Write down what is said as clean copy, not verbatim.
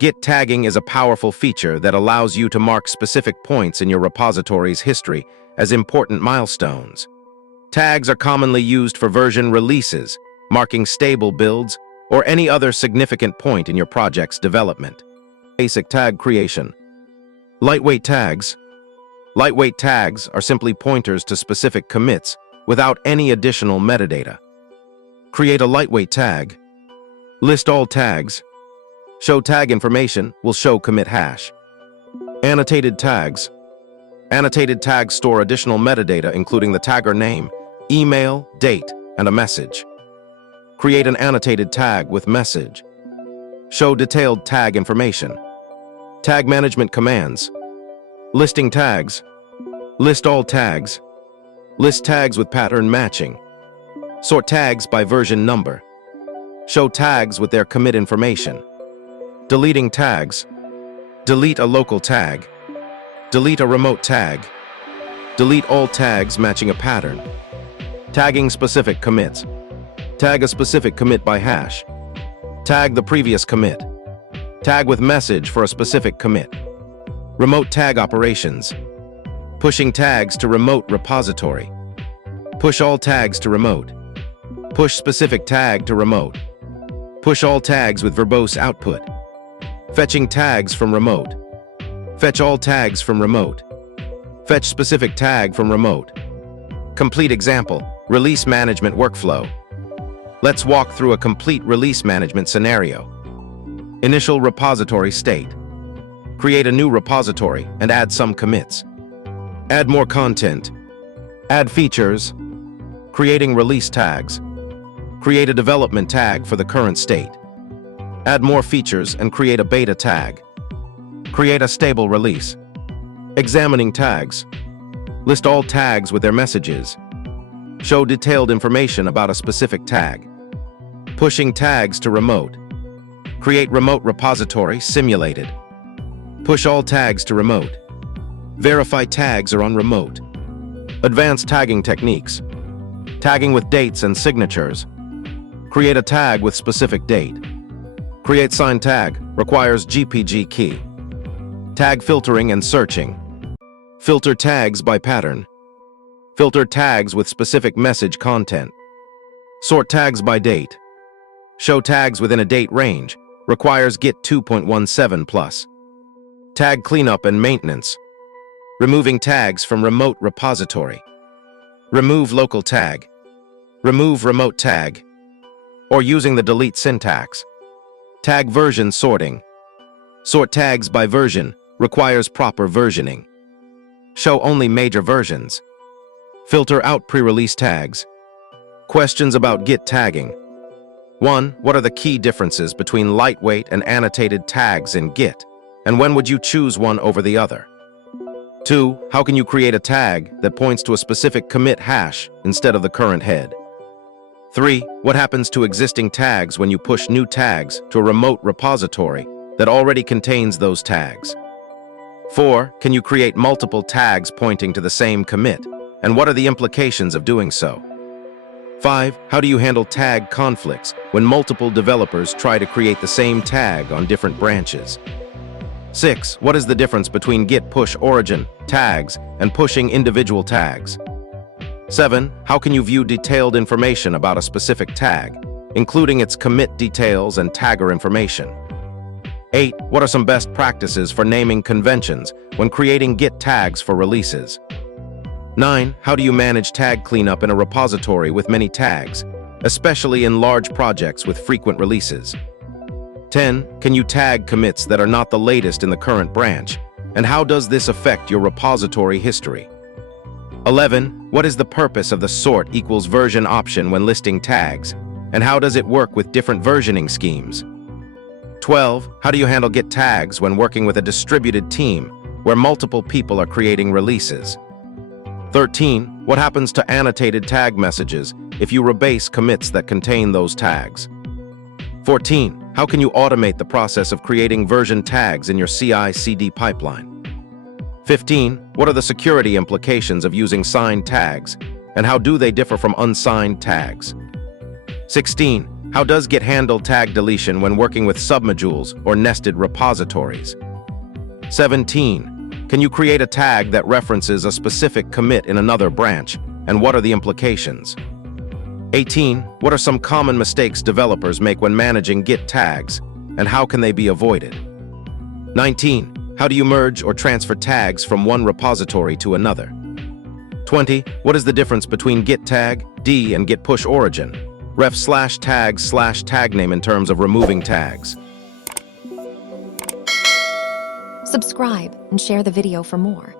Git tagging is a powerful feature that allows you to mark specific points in your repository's history as important milestones. Tags are commonly used for version releases, marking stable builds, or any other significant point in your project's development. Basic tag creation. Lightweight tags. Lightweight tags are simply pointers to specific commits without any additional metadata. Create a lightweight tag. List all tags. Show tag information will show commit hash. Annotated tags. Annotated tags store additional metadata including the tagger name, email, date, and a message. Create an annotated tag with message. Show detailed tag information. Tag management commands. Listing tags. List all tags. List tags with pattern matching. Sort tags by version number. Show tags with their commit information. Deleting tags. Delete a local tag. Delete a remote tag. Delete all tags matching a pattern. Tagging specific commits. Tag a specific commit by hash. Tag the previous commit. Tag with message for a specific commit. Remote tag operations. Pushing tags to remote repository. Push all tags to remote. Push specific tag to remote. Push all tags with verbose output. Fetching tags from remote. Fetch all tags from remote. Fetch specific tag from remote. Complete example, release management workflow. Let's walk through a complete release management scenario. Initial repository state. Create a new repository and add some commits. Add more content. Add features. Creating release tags. Create a development tag for the current state. Add more features and create a beta tag. Create a stable release. Examining tags. List all tags with their messages. Show detailed information about a specific tag. Pushing tags to remote. Create remote repository simulated. Push all tags to remote. Verify tags are on remote. Advanced tagging techniques. Tagging with dates and signatures. Create a tag with specific date. Create signed tag, requires GPG key. Tag filtering and searching. Filter tags by pattern. Filter tags with specific message content. Sort tags by date. Show tags within a date range, requires Git 2.17+. Tag cleanup and maintenance. Removing tags from remote repository. Remove local tag. Remove remote tag. Or using the delete syntax. Tag version sorting. Sort tags by version, requires proper versioning. Show only major versions. Filter out pre-release tags. Questions about Git tagging. 1. What are the key differences between lightweight and annotated tags in Git? And when would you choose one over the other? 2. How can you create a tag that points to a specific commit hash instead of the current head? 3. What happens to existing tags when you push new tags to a remote repository that already contains those tags? 4. Can you create multiple tags pointing to the same commit? And what are the implications of doing so? 5. How do you handle tag conflicts when multiple developers try to create the same tag on different branches? 6. What is the difference between Git push origin tags and pushing individual tags? 7. How can you view detailed information about a specific tag, including its commit details and tagger information? 8. What are some best practices for naming conventions when creating Git tags for releases? 9. How do you manage tag cleanup in a repository with many tags, especially in large projects with frequent releases? 10. Can you tag commits that are not the latest in the current branch, and how does this affect your repository history? 11. What is the purpose of the sort equals version option when listing tags, and how does it work with different versioning schemes? 12. How do you handle Git tags when working with a distributed team where multiple people are creating releases? 13. What happens to annotated tag messages if you rebase commits that contain those tags? 14. How can you automate the process of creating version tags in your CI/CD pipeline? 15. What are the security implications of using signed tags, and how do they differ from unsigned tags? 16. How does Git handle tag deletion when working with submodules or nested repositories? 17. Can you create a tag that references a specific commit in another branch, and what are the implications? 18. What are some common mistakes developers make when managing Git tags, and how can they be avoided? 19. How do you merge or transfer tags from one repository to another? 20. What is the difference between Git tag, D, and Git push origin? Ref/tag/tag name in terms of removing tags. Subscribe and share the video for more.